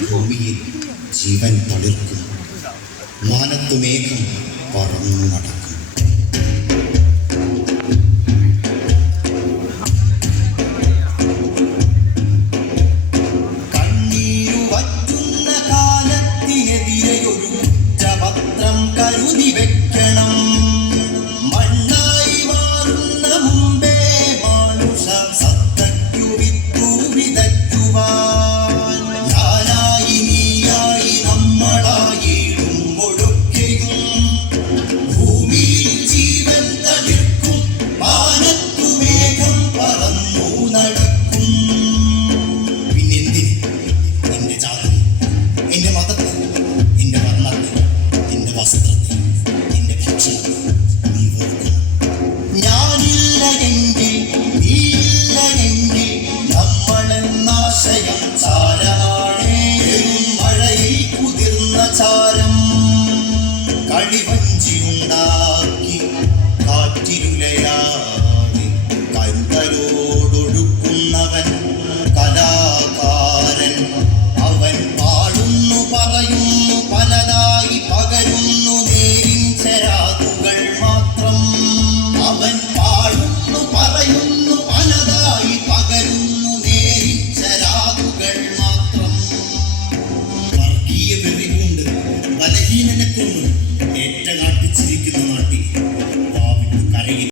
ഭൂമിയിൽ ജീവൻ തളിർക്കും. മാനത്തുമേഘം പറന്നു നടക്കും കള്ളച്ചാരം കളിവഞ്ചി ഉണ്ടാക്കി കാറ്റിരുലയാടി കരുതലോടൊഴുക്കുന്നവൻ കലാകാരൻ. അവൻ പാടുന്നു പറയുന്നു പലതായി പകരുന്നു നേരിൻ ചരാതുകൾ മാത്രം. അവൻ ഏറ്റ കാട്ടിച്ചിരിക്കുന്നു